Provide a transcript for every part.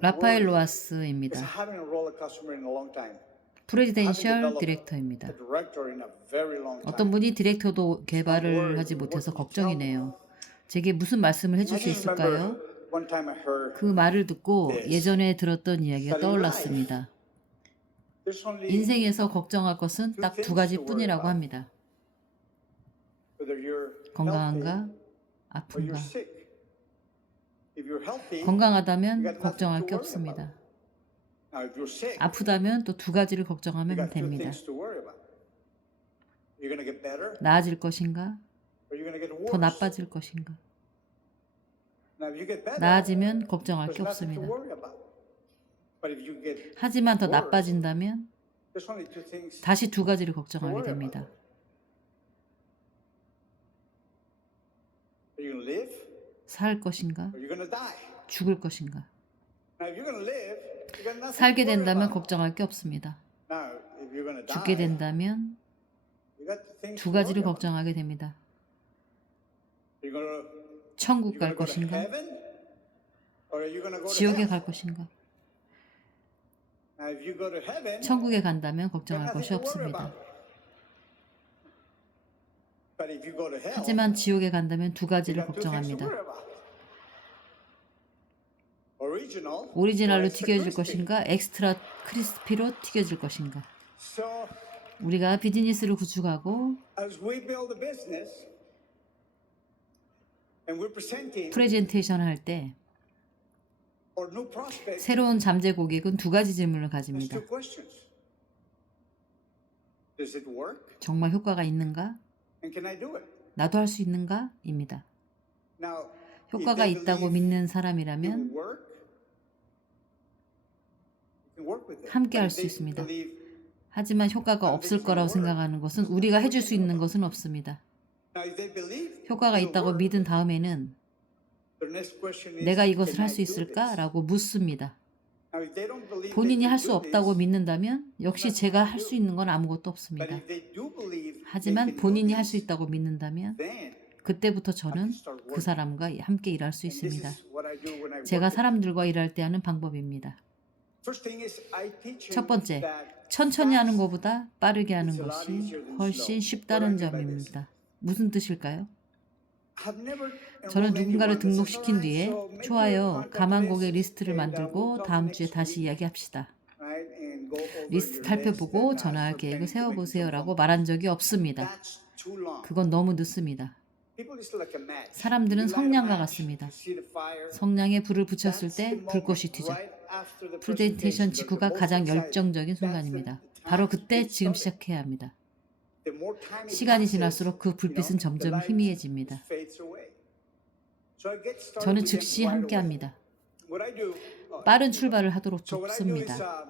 라파엘 로하스입니다. 프레지덴셜 디렉터입니다. 어떤 분이 디렉터도 개발을 하지 못해서 걱정이네요. 제게 무슨 말씀을 해줄 수 있을까요? 그 말을 듣고 예전에 들었던 이야기가 떠올랐습니다. 인생에서 걱정할 것은 딱 두 가지뿐이라고 합니다. 건강한가? 아픈가? 건강하다면 걱정할 게 없습니다. 아프다면 또 두 가지를 걱정하면 됩니다. 나아질 것인가? 더 나빠질 것인가? 나아지면 걱정할 게 없습니다. 하지만 더 나빠진다면 다시 두 가지를 걱정하게 됩니다. 살 것인가? 죽을 것인가? 살게 된다면 걱정할 게 없습니다. 죽게 된다면 두 가지를 걱정하게 됩니다. 천국 갈 것인가? 지옥에 갈 것인가? 천국에 간다면 걱정할 것이 없습니다. 하지만 지옥에 간다면 두 가지를 걱정합니다. 오리지널로 튀겨질 것인가? 엑스트라 크리스피로 튀겨질 것인가? 우리가 비즈니스를 구축하고 프레젠테이션 할 때 새로운 잠재 고객은 두 가지 질문을 가집니다. 정말 효과가 있는가? 나도 할 수 있는가? 입니다. 효과가 있다고 믿는 사람이라면 함께 할 수 있습니다. 하지만 효과가 없을 거라고 생각하는 것은 우리가 해줄 수 있는 것은 없습니다. 효과가 있다고 믿은 다음에는 내가 이것을 할 수 있을까? 라고 묻습니다. 본인이 할 수 없다고 믿는다면 역시 제가 할 수 있는 건 아무것도 없습니다. 하지만 본인이 할 수 있다고 믿는다면 그때부터 저는 그 사람과 함께 일할 수 있습니다. 제가 사람들과 일할 때 하는 방법입니다. 첫 번째, 천천히 하는 것보다 빠르게 하는 것이 훨씬 쉽다는 점입니다. 무슨 뜻일까요? 저는 누군가를 등록시킨 뒤에 좋아요, 가망 고객 리스트를 만들고 다음 주에 다시 이야기합시다. 리스트 살펴보고 전화할 계획을 세워보세요 라고 말한 적이 없습니다. 그건 너무 늦습니다. 사람들은 성냥과 같습니다. 성냥에 불을 붙였을 때 불꽃이 튀죠. 프레젠테이션 직후가 가장 열정적인 순간입니다. 바로 그때 지금 시작해야 합니다. 시간이 지날수록 그 불빛은 점점 희미해집니다. 저는 즉시 함께합니다. 빠른 출발을 하도록 돕습니다.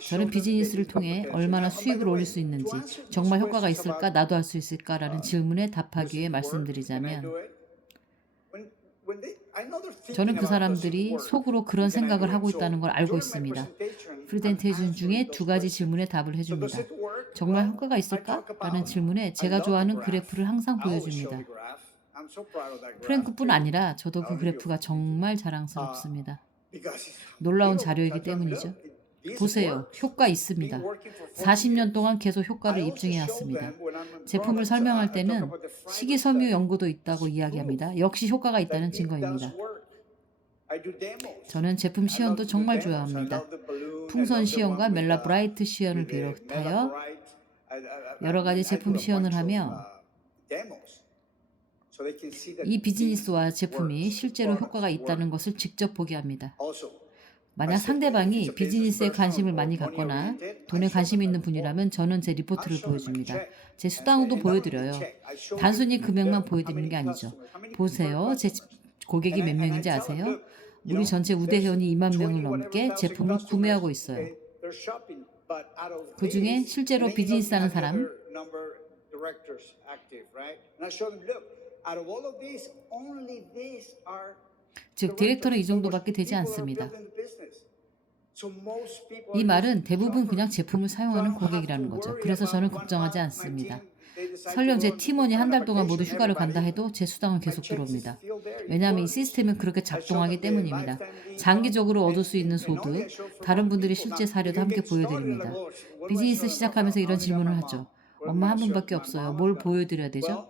저는 비즈니스를 통해 얼마나 수익을 올릴 수 있는지, 정말 효과가 있을까, 나도 할 수 있을까라는 질문에 답하기 위해 말씀드리자면 저는 그 사람들이 속으로 그런 생각을 하고 있다는 걸 알고 있습니다. 프레젠테이션 중에 두 가지 질문에 답을 해줍니다. 정말 효과가 있을까? 라는 질문에 제가 좋아하는 그래프를 항상 보여줍니다. 프랭크뿐 아니라 저도 그 그래프가 정말 자랑스럽습니다. 놀라운 자료이기 때문이죠. 보세요. 효과 있습니다. 40년 동안 계속 효과를 입증해 왔습니다. 제품을 설명할 때는 식이섬유 연구도 있다고 이야기합니다. 역시 효과가 있다는 증거입니다. 저는 제품 시연도 정말 좋아합니다. 풍선 시연과 멜라 브라이트 시연을 비롯하여 여러 가지 제품 시연을 하며 이 비즈니스와 제품이 실제로 효과가 있다는 것을 직접 보게 합니다. 만약 상대방이 비즈니스에 관심을 많이 갖거나 돈에 관심 있는 분이라면 저는 제 리포트를 보여줍니다. 제 수당도 보여드려요. 단순히 금액만 보여드리는 게 아니죠. 보세요. 제 고객이 몇 명인지 아세요? 우리 전체 우대 회원이 2만 명을 넘게 제품을 구매하고 있어요. 그 중에 실제로 비즈니스 하는 사람, 즉 디렉터는 이 정도밖에 되지 않습니다. 이 말은 대부분 그냥 제품을 사용하는 고객이라는 거죠. 그래서 저는 걱정하지 않습니다. 설령 제 팀원이 한 달 동안 모두 휴가를 간다 해도 제 수당은 계속 들어옵니다. 왜냐하면 이 시스템은 그렇게 작동하기 때문입니다. 장기적으로 얻을 수 있는 소득, 다른 분들이 실제 사례도 함께 보여드립니다. 비즈니스 시작하면서 이런 질문을 하죠. 엄마 한 분밖에 없어요. 뭘 보여드려야 되죠?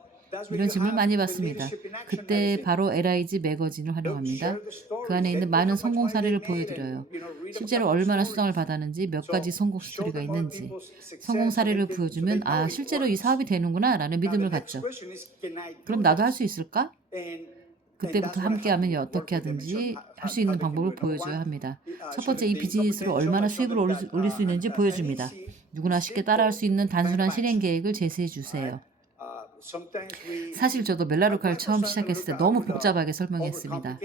이런 질문을 많이 받습니다. 그때 바로 LIG 매거진을 활용합니다. 그 안에 있는 많은 성공 사례를 보여드려요. 실제로 얼마나 수당을 받았는지, 몇 가지 성공 스토리가 있는지. 성공 사례를 보여주면 아, 실제로 이 사업이 되는구나 라는 믿음을 갖죠. 그럼 나도 할 수 있을까? 그때부터 함께하면 어떻게 하든지 할 수 있는 방법을 보여줘야 합니다. 첫 번째, 이 비즈니스로 얼마나 수입을 올릴 수 있는지 보여줍니다. 누구나 쉽게 따라할 수 있는 단순한 실행 계획을 제시해 주세요. 사실 저도 멜라루카를 처음 시작했을 때 너무 복잡하게 설명했습니다.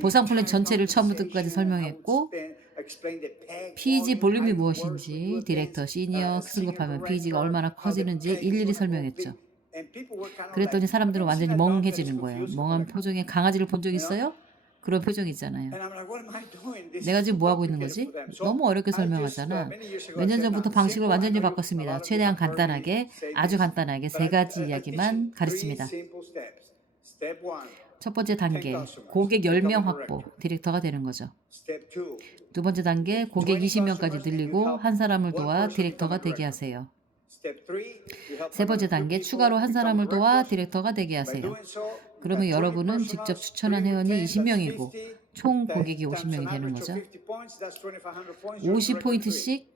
보상 플랜 전체를 처음부터 끝까지 설명했고 PEG 볼륨이 무엇인지, 디렉터, 시니어 승급하면 PEG가 얼마나 커지는지 일일이 설명했죠. 그랬더니 사람들은 완전히 멍해지는 거예요. 멍한 표정에 강아지를 본 적 있어요? 그런 표정 있잖아요. 내가 지금 뭐 하고 있는 거지? 너무 어렵게 설명하잖아. 몇 년 전부터 방식을 완전히 바꿨습니다. 최대한 간단하게, 아주 간단하게 3가지 이야기만 가르칩니다. 첫 번째 단계, 고객 10명 확보, 디렉터가 되는 거죠. 두 번째 단계, 고객 20명까지 늘리고 한 사람을 도와 디렉터가 되게 하세요. 세 번째 단계, 추가로 한 사람을 도와 디렉터가 되게 하세요. 그러면 여러분은 직접 추천한 회원이 20명이고 총 고객이 50명이 되는 거죠. 50포인트씩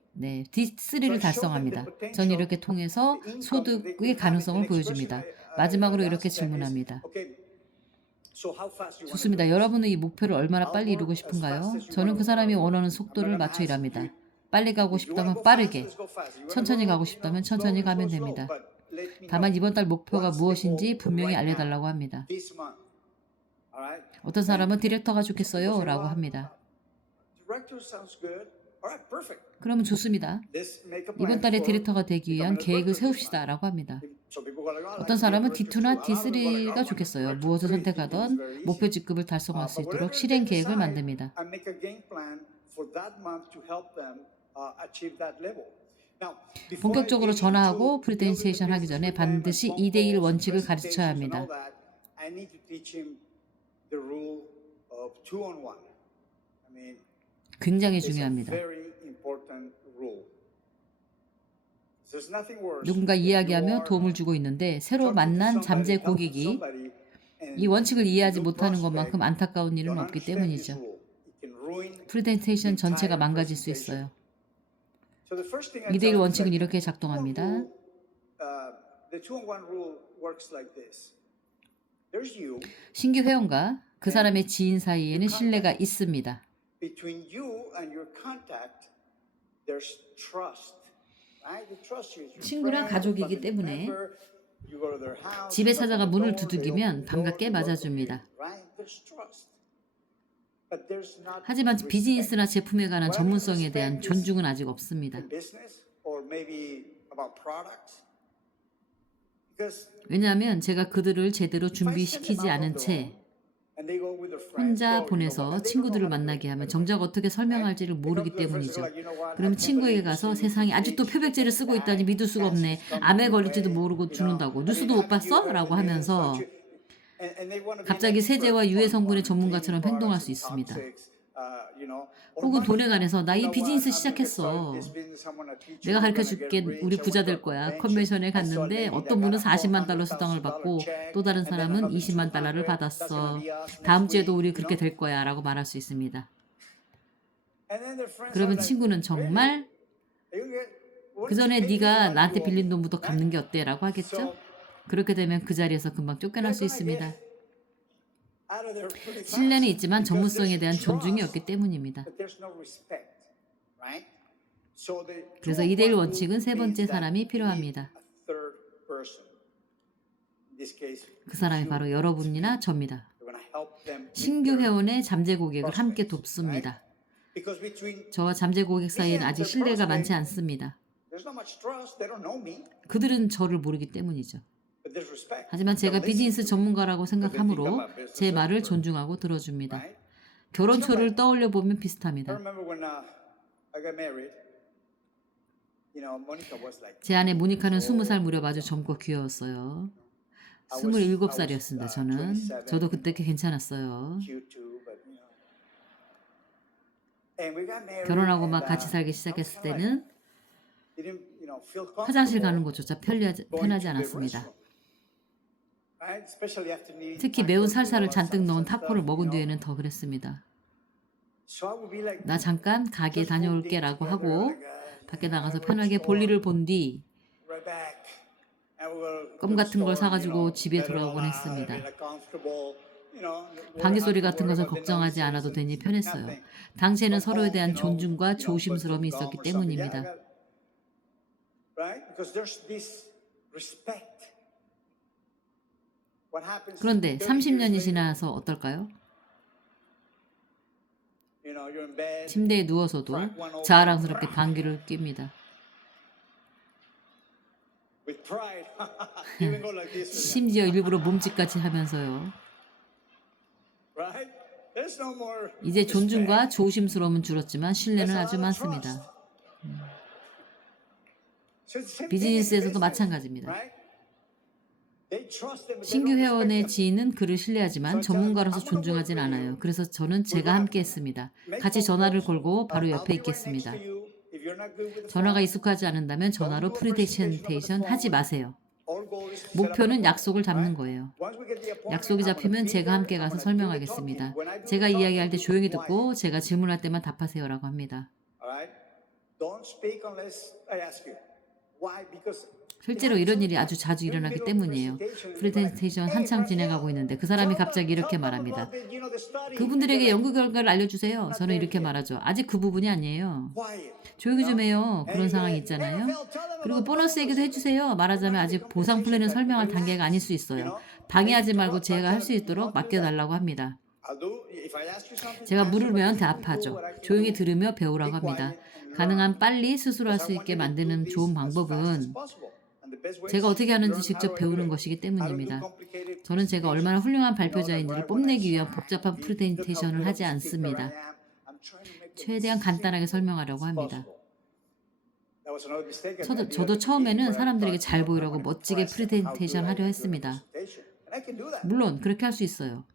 D3를 달성합니다. 전 이렇게 통해서 소득의 가능성을 보여줍니다. 마지막으로 이렇게 질문합니다. 좋습니다. 여러분은 이 목표를 얼마나 빨리 이루고 싶은가요? 저는 그 사람이 원하는 속도를 맞춰 일합니다. 빨리 가고 싶다면 빠르게, 천천히 가고 싶다면 천천히 가면 됩니다. 다만 이번 달 목표가 무엇인지 분명히 알려달라고 합니다. 어떤 사람은 디렉터가 좋겠어요 라고 합니다. 그러면 좋습니다. 이번 달에 디렉터가 되기 위한 계획을 세웁시다 라고 합니다. 어떤 사람은 D2나 D3가 좋겠어요. 무엇을 선택하던 목표 직급을 달성할 수 있도록 실행 계획을 만듭니다. 본격적으로 전화하고 프리젠테이션 하기 전에 반드시 2대1 원칙을 가르쳐야 합니다. 굉장히 중요합니다. 누군가 이야기하며 도움을 주고 있는데 새로 만난 잠재 고객이 이 원칙을 이해하지 못하는 것만큼 안타까운 일은 없기 때문이죠. 프리젠테이션 전체가 망가질 수 있어요. 2대1 원칙은 이렇게 작동합니다. 신규 회원과 그 사람의 지인 사이에는 신뢰가 있습니다. 친구랑 가족이기 때문에 집에 찾아가 문을 두들기면 반갑게 맞아줍니다. 하지만 비즈니스나 제품에 관한 전문성에 대한 존중은 아직 없습니다. 왜냐하면 제가 그들을 제대로 준비시키지 않은 채 혼자 보내서 친구들을 만나게 하면 정작 어떻게 설명할지를 모르기 때문이죠. 그럼 친구에게 가서 세상에 아직도 표백제를 쓰고 있다니 믿을 수가 없네. 암에 걸릴지도 모르고 죽는다고. 뉴스도 못 봤어? 라고 하면서 갑자기 세제와 유해 성분의 전문가처럼 행동할 수 있습니다. 혹은 돈에 관해서 나 이 비즈니스 시작했어. 내가 가르쳐줄게. 우리 부자 될 거야. 컨벤션에 갔는데 어떤 분은 40만 달러 수당을 받고 또 다른 사람은 20만 달러를 받았어. 다음 주에도 우리 그렇게 될 거야 라고 말할 수 있습니다. 그러면 친구는 정말 그 전에 네가 나한테 빌린 돈부터 갚는 게 어때? 라고 하겠죠? 그렇게 되면 그 자리에서 금방 쫓겨날 수 있습니다. 신뢰는 있지만 전문성에 대한 존중이 없기 때문입니다. 그래서 2대1 원칙은 세 번째 사람이 필요합니다. 그 사람이 바로 여러분이나 저입니다. 신규 회원의 잠재 고객을 함께 돕습니다. 저와 잠재 고객 사이에는 아직 신뢰가 많지 않습니다. 그들은 저를 모르기 때문이죠. 하지만 제가 비즈니스 전문가라고 생각하므로 제 말을 존중하고 들어줍니다. 결혼 초를 떠올려 보면 비슷합니다. 제 아내 모니카는 20살 무렵 아주 젊고 귀여웠어요. 27살이었습니다. 저도 그때 꽤 괜찮았어요. 결혼하고 막 같이 살기 시작했을 때는 화장실 가는 것조차 편하지 않았습니다. 특히 매운 살사를 잔뜩 넣은 타코를 먹은 뒤에는 더 그랬습니다. 나 잠깐 가게에 다녀올게 라고 하고 밖에 나가서 편하게 볼일을 본 뒤 껌 같은 걸 사가지고 집에 돌아오곤 했습니다. 방귀 소리 같은 것을 걱정하지 않아도 되니 편했어요. 당시에는 서로에 대한 존중과 조심스러움이 있었기 때문입니다. 그런데 30년이 지나서 어떨까요? 침대에 누워서도 자랑스럽게 방귀를 낍니다. 심지어 일부러 몸짓까지 하면서요. 이제 존중과 조심스러움은 줄었지만 신뢰는 아주 많습니다. 비즈니스에서도 마찬가지입니다. 신규 회원의 지인은 그를 신뢰하지만 전문가로서 존중하진 않아요. 그래서 저는 제가 함께 했습니다. 같이 전화를 걸고 바로 옆에 있겠습니다. 전화가 익숙하지 않는다면 전화로 프레젠테이션 하지 마세요. 목표는 약속을 잡는 거예요. 약속이 잡히면 제가 함께 가서 설명하겠습니다. 제가 이야기할 때 조용히 듣고 제가 질문할 때만 답하세요라고 합니다. 실제로 이런 일이 아주 자주 일어나기 때문이에요. 프레젠테이션 한창 진행하고 있는데 그 사람이 갑자기 이렇게 말합니다. 그분들에게 연구 결과를 알려주세요. 저는 이렇게 말하죠. 아직 그 부분이 아니에요. 조용히 좀 해요. 그런 상황이 있잖아요. 그리고 보너스 얘기도 해주세요. 말하자면 아직 보상 플랜을 설명할 단계가 아닐 수 있어요. 방해하지 말고 제가 할 수 있도록 맡겨달라고 합니다. 제가 물으면 대답하죠. 조용히 들으며 배우라고 합니다. 가능한 빨리 스스로 할 수 있게 만드는 좋은 방법은 제가 어떻게 하는지 직접 배우는 것이기 때문입니다. 저는 제가 얼마나 훌륭한 발표자인지를 뽐내기 위한 복잡한 프레젠테이션을 하지 않습니다. 최대한 간단하게 설명하려고 합니다. 저도 처음에는 사람들에게 잘 보이려고 멋지게 프레젠테이션 하려 했습니다. 물론 그렇게 할 수 있어요.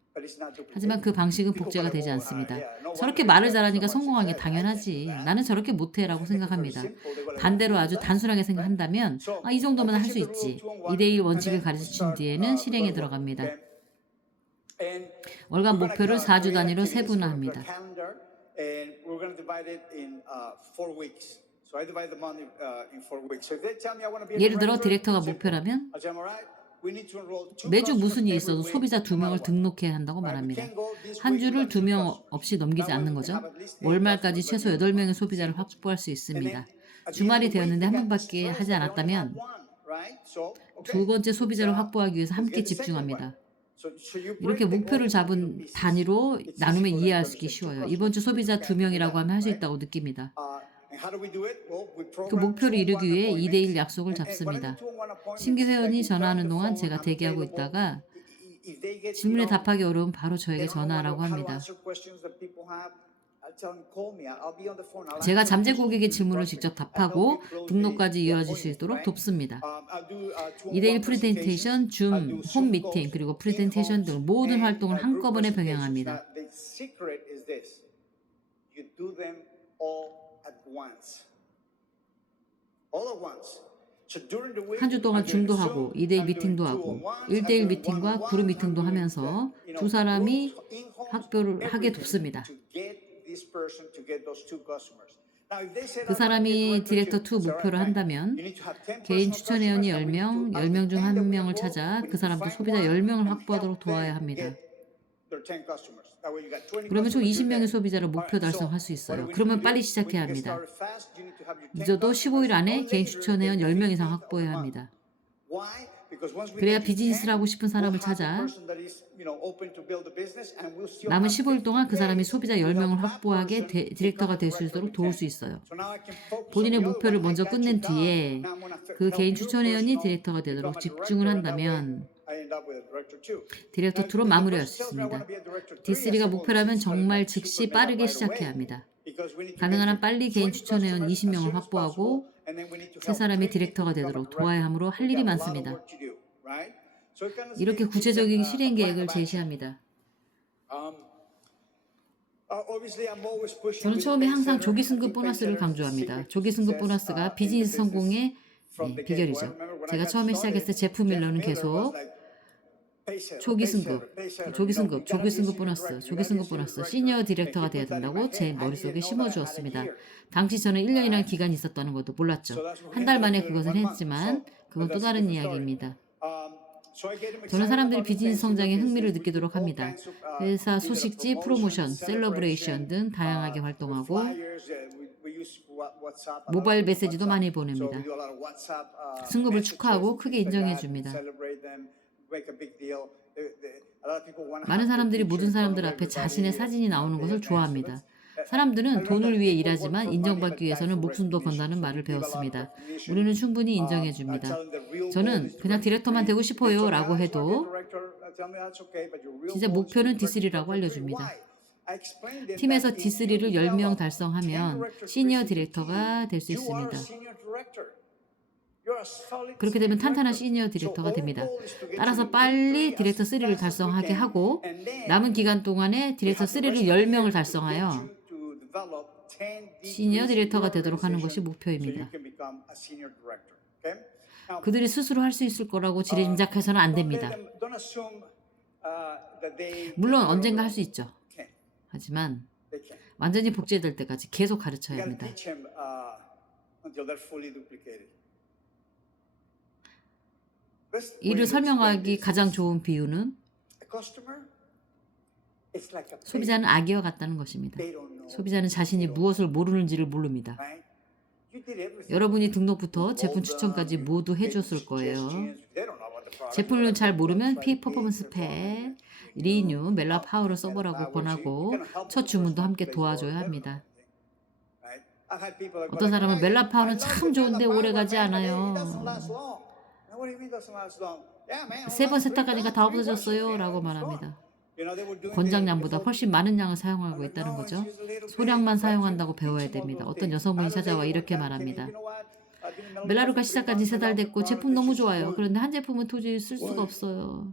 하지만 그 방식은 복제가 되지 않습니다. 저렇게 말을 잘하니까 성공한 게 당연하지. 나는 저렇게 못해 라고 생각합니다. 반대로 아주 단순하게 생각한다면 이 정도면 할 수 있지. 2대1 원칙을 가르친 뒤에는 실행에 들어갑니다. 월간 목표를 4주 단위로 세분화합니다. 예를 들어 디렉터가 목표라면 매주 무슨 일이 있어도 소비자 2명을 등록해야 한다고 말합니다. 한 주를 2명 없이 넘기지 않는 거죠. 월말까지 최소 8명의 소비자를 확보할 수 있습니다. 주말이 되었는데 한 명밖에 하지 않았다면 두 번째 소비자를 확보하기 위해서 함께 집중합니다. 이렇게 목표를 잡은 단위로 나누면 이해하기 쉬워요. 이번 주 소비자 2명이라고 하면 할 수 있다고 느낍니다. 그 목표를 이루기 위해 2대1 약속을 잡습니다. 신규 회원이 전화하는 동안 제가 대기하고 있다가 질문에 답하기 어려우면 바로 저에게 전화하라고 합니다. 제가 잠재 고객의 질문을 직접 답하고 등록까지 이어질 수 있도록 돕습니다. 2대1 프레젠테이션, 줌, 홈 미팅, 그리고 프레젠테이션 등 모든 활동을 한꺼번에 병행합니다. 한 주 동안 줌도 하고 2대1 미팅도 하고 1대1 미팅과 그룹 미팅도 하면서 두 사람이 확보를 하게 돕습니다. 그 사람이 디렉터 2 목표를 한다면 개인 추천 회원이 10명, 10명 중 1명을 찾아 그 사람도 소비자 10명을 확보하도록 도와야 합니다. 그러면 총 20명의 소비자를 목표 달성할 수 있어요. 그러면 빨리 시작해야 합니다. 늦어도 15일 안에 개인 추천 회원 10명 이상 확보해야 합니다. 그래야 비즈니스를 하고 싶은 사람을 찾아 남은 15일 동안 그 사람이 소비자 10명을 확보하게 디렉터가 될 수 있도록 도울 수 있어요. 본인의 목표를 먼저 끝낸 뒤에 그 개인 추천 회원이 디렉터가 되도록 집중을 한다면 디렉터 2로 마무리할 수 있습니다. D3가 목표라면 정말 즉시 빠르게 시작해야 합니다. 가능한 한 빨리 개인 추천 회원 20명을 확보하고 새 사람이 디렉터가 되도록 도와야 하므로 할 일이 많습니다. 이렇게 구체적인 실행 계획을 제시합니다. 저는 처음에 항상 조기 승급 보너스를 강조합니다. 조기 승급 보너스가 비즈니스 성공의 비결이죠. 제가 처음에 시작했을 때 제프 밀러는 계속 조기 승급 보너스, 시니어 디렉터가 되어야 된다고 제 머릿속에 심어주었습니다. 당시 저는 1년이라는 기간이 있었다는 것도 몰랐죠. 한 달 만에 그것을 했지만 그건 또 다른 이야기입니다. 저는 사람들이 비즈니스 성장에 흥미를 느끼도록 합니다. 회사 소식지, 프로모션, 셀러브레이션 등 다양하게 활동하고 모바일 메시지도 많이 보냅니다. 승급을 축하하고 크게 인정해 줍니다. 많은 사람들이 모든 사람들 앞에 자신의 사진이 나오는 것을 좋아합니다. 사람들은 돈을 위해 일하지만 인정받기 위해서는 목숨도 건다는 말을 배웠습니다. 우리는 충분히 인정해 줍니다. 저는 그냥 디렉터만 되고 싶어요 라고 해도 진짜 목표는 D3라고 알려줍니다. 팀에서 D3를 10명 달성하면 시니어 디렉터가 될 수 있습니다. 그렇게 되면 탄탄한 시니어 디렉터가 됩니다. 따라서 빨리 디렉터 3를 달성하게 하고 남은 기간 동안에 디렉터 3를 10명을 달성하여 시니어 디렉터가 되도록 하는 것이 목표입니다. 그들이 스스로 할 수 있을 거라고 지레짐작해서는 안 됩니다. 물론 언젠가 할 수 있죠. 하지만 완전히 복제될 때까지 계속 가르쳐야 합니다. 이를 설명하기 가장 좋은 비유는 소비자는 아기와 같다는 것입니다. 소비자는 자신이 무엇을 모르는지를 모릅니다. 여러분이 등록부터 제품 추천까지 모두 해줬을 거예요. 제품을 잘 모르면 퍼포먼스 팩, 리뉴, 멜라 파워를 써보라고 권하고 첫 주문도 함께 도와줘야 합니다. 어떤 사람은 멜라 파워는 참 좋은데 오래가지 않아요. 3번 세탁하니까 다 없어졌어요 라고 말합니다. 권장량보다 훨씬 많은 양을 사용하고 있다는 거죠. 소량만 사용한다고 배워야 됩니다. 어떤 여성분이 찾아와 이렇게 말합니다. 멜라루가 시작한 지 3달 됐고 제품 너무 좋아요. 그런데 한 제품은 도저히 쓸 수가 없어요.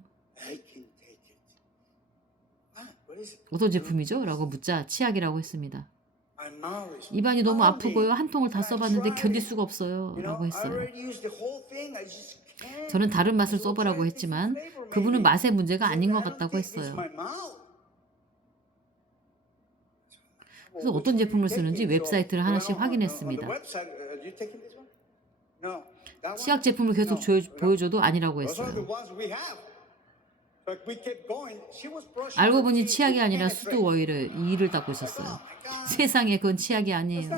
어떤 제품이죠? 라고 묻자 치약이라고 했습니다. 입안이 너무 아프고요. 한 통을 다 써봤는데 견딜 수가 없어요. 라고 했어요. 저는 다른 맛을 써보라고 했지만 그분은 맛의 문제가 아닌 것 같다고 했어요. 그래서 어떤 제품을 쓰는지 웹사이트를 하나씩 확인했습니다. 치약 제품을 계속 보여줘도 아니라고 했어요. 알고 보니 치약이 아니라 수드 오일을 이를 닦고 있었어요. 세상에 그건 치약이 아니에요.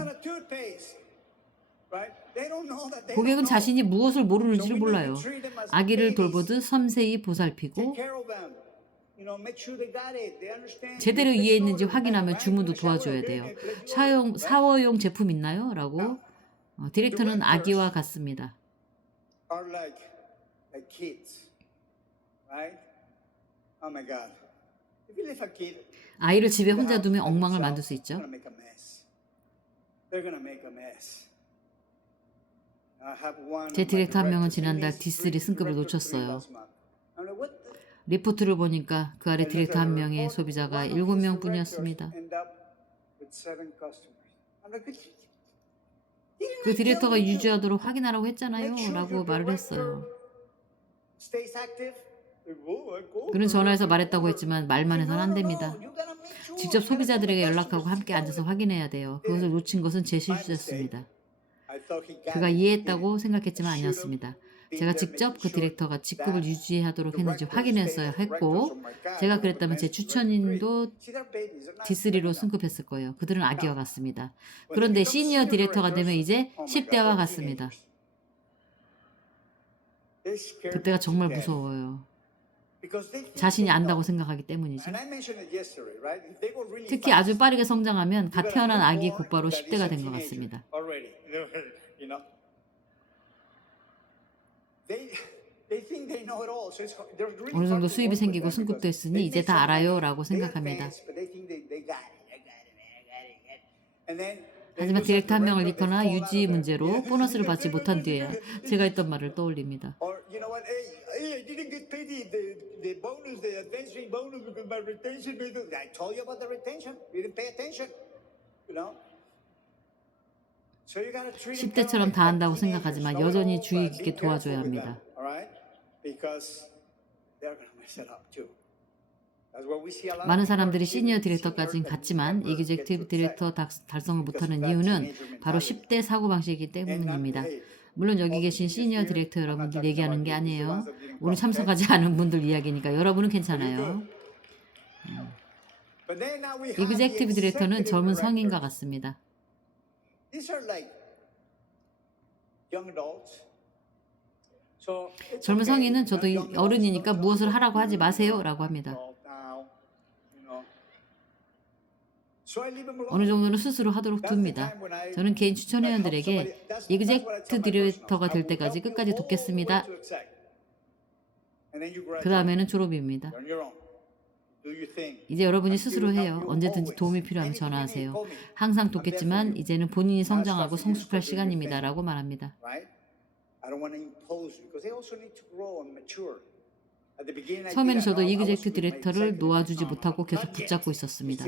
고객은 자신이 무엇을 모르는지를 몰라요. 아기를 돌보듯 섬세히 보살피고 제대로 이해했는지 확인하면 주문도 도와줘야 돼요. 샤워용 제품 있나요? 라고 디렉터는 아기와 같습니다. 아이를 집에 혼자 두면 엉망을 만들 수 있죠. 제 디렉터 한 명은 지난달 D3 승급을 놓쳤어요. 리포트를 보니까 그 아래 디렉터 한 명의 소비자가 7명 뿐이었습니다. 그 디렉터가 유지하도록 확인하라고 했잖아요 라고 말을 했어요. 그는 전화해서 말했다고 했지만 말만 해서는 안 됩니다. 직접 소비자들에게 연락하고 함께 앉아서 확인해야 돼요. 그것을 놓친 것은 제 실수였습니다. 그가 이해했다고 생각했지만 아니었습니다. 제가 직접 그 디렉터가 직급을 유지하도록 했는지 확인했어야 했고 제가 그랬다면 제 추천인도 D3로 승급했을 거예요. 그들은 아기와 같습니다. 그런데 시니어 디렉터가 되면 이제 10대와 같습니다. 그때가 정말 무서워요. 자신이 안다고 생각하기 때문이죠. 특히 아주 빠르게 성장하면 갓 태어난 아기 곧바로 10대가 된 것 같습니다. 어느 정도 수입이 생기고 승급도 했으니 이제 다 알아요 라고 생각합니다. 하지만 디렉터 한 명을 잃거나 유지 문제로 보너스를 받지 못한 뒤에야 제가 했던 말을 떠올립니다. Or you know what? Hey, I didn't get paid the bonus, the advanced bonus because my retention. I told you about the retention. You didn't pay attention. You know. So you gotta treat 10대처럼 다 한다고 생각하지만 여전히 주의 깊게 도와줘야 합니다. Alright? Because they're gonna mess it up too. That's what we see a lot. 많은 사람들이 시니어 디렉터까지는 갔지만 이그제큐티브 디렉터 달성을 못하는 이유는 바로 10대 사고방식이기 때문입니다. 물론 여기 계신 시니어 디렉터 여러분들 얘기하는 게 아니에요. 오늘 참석하지 않은 분들 이야기니까 여러분은 괜찮아요. 이그제큐티브 디렉터는 젊은 성인과 같습니다. These are like young adults. So 젊은 성인은 저도 어른이니까 무엇을 하라고 하지 마세요 라고 합니다. 어느 정도는 스스로 하도록 둡니다. 저는 개인 추천 회원들에게 이그제큐티브 디렉터가 될 때까지 끝까지 돕겠습니다. 그 다음에는 졸업입니다. 이제 여러분이 스스로 해요. 언제든지 도움이 필요하면 전화하세요. 항상 돕겠지만 이제는 본인이 성장하고 성숙할 시간입니다. 라고 말합니다. 처음에는 저도 이그제큐티브 디렉터를 놓아주지 못하고 계속 붙잡고 있었습니다.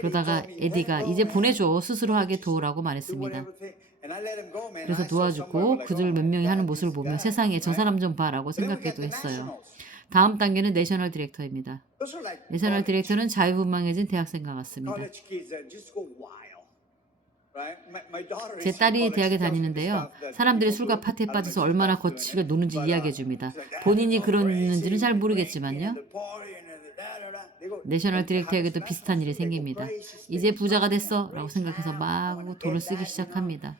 그러다가 에디가 이제 보내줘. 스스로 하게 도우라고 말했습니다. 그래서 도와주고 그들 몇 명이 하는 모습을 보며 세상에 저 사람 좀 봐라고 생각하기도 했어요. 다음 단계는 내셔널 디렉터입니다. 내셔널 디렉터는 자유분방해진 대학생과 같습니다. 제 딸이 대학에 다니는데요. 사람들이 술과 파티에 빠져서 얼마나 거칠게 노는지 이야기해 줍니다. 본인이 그러는지는 잘 모르겠지만요. 내셔널 디렉터에게도 비슷한 일이 생깁니다. 이제 부자가 됐어 라고 생각해서 막 돈을 쓰기 시작합니다.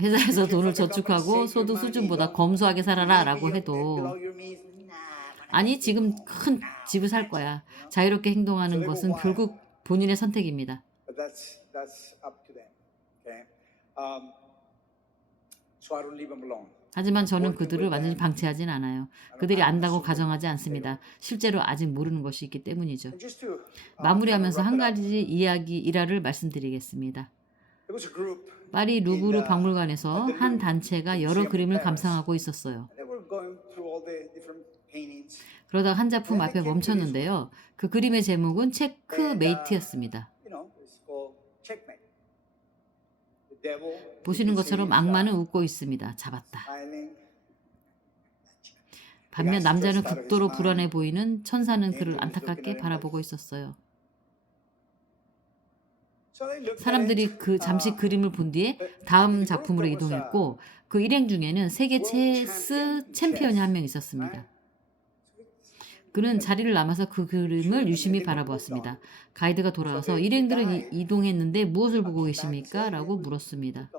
회사에서 돈을 저축하고 소득 수준보다 검소하게 살아라 라고 해도 아니 지금 큰 집을 살 거야. 자유롭게 행동하는 것은 결국 본인의 선택입니다. 하지만 저는 그들을 완전히 방치하진 않아요. 그들이 안다고 가정하지 않습니다. 실제로 아직 모르는 것이 있기 때문이죠. 마무리하면서 한 가지 일화를 말씀드리겠습니다. 파리 루브르 박물관에서 한 단체가 여러 그림을 감상하고 있었어요. 그러다가 한 작품 앞에 멈췄는데요. 그 그림의 제목은 체크메이트였습니다. 보시는 것처럼 악마는 웃고 있습니다. 잡았다. 반면 남자는 극도로 불안해 보이는 천사는 그를 안타깝게 바라보고 있었어요. 사람들이 잠시 그림을 본 뒤에 다음 작품으로 이동했고 그 일행 중에는 세계 체스 챔피언이 한 명 있었습니다. 그는 자리를 남아서 그 그림을 유심히 바라보았습니다. 가이드가 돌아와서 일행들은 이동했는데 무엇을 보고 계십니까? 라고 물었습니다.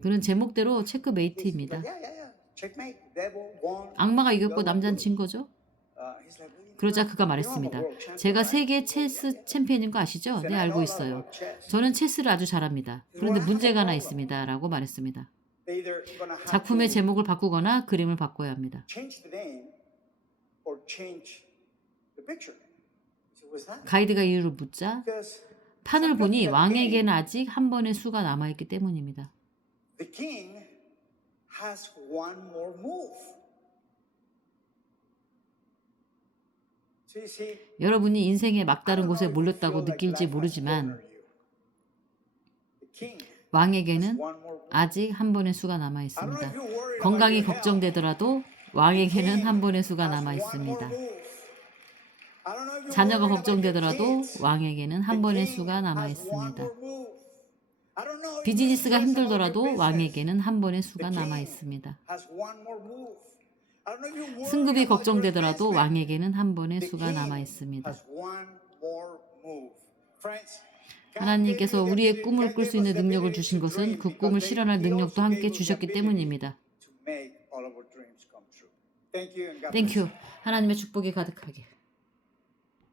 그는 제목대로 체크메이트입니다. 악마가 이겼고 남자는 진 거죠? 그러자 그가 말했습니다. 제가 세계 체스 챔피언인 거 아시죠? 네, 알고 있어요. 저는 체스를 아주 잘합니다. 그런데 문제가 하나 있습니다. 라고 말했습니다. 작품의 제목을 바꾸거나 그림을 바꿔야 합니다. 가이드가 이유를 묻자 판을 보니 왕에게는 아직 한 번의 수가 남아있기 때문입니다. 여러분이 인생의 막다른 곳에 몰렸다고 느낄지 모르지만 왕에게는 아직 한 번의 수가 남아 있습니다. 건강이 걱정되더라도 왕에게는 한 번의 수가 남아 있습니다. 자녀가 걱정되더라도 왕에게는 한 번의 수가 남아 있습니다. 비즈니스가 힘들더라도 왕에게는 한 번의 수가 남아 있습니다. 승급이 걱정되더라도 왕에게는 한 번의 수가 남아 있습니다. 하나님께서 우리의 꿈을 꿀 수 있는 능력을 주신 것은 그 꿈을 실현할 능력도 함께 주셨기 때문입니다. 땡큐. 하나님의 축복이 가득하게.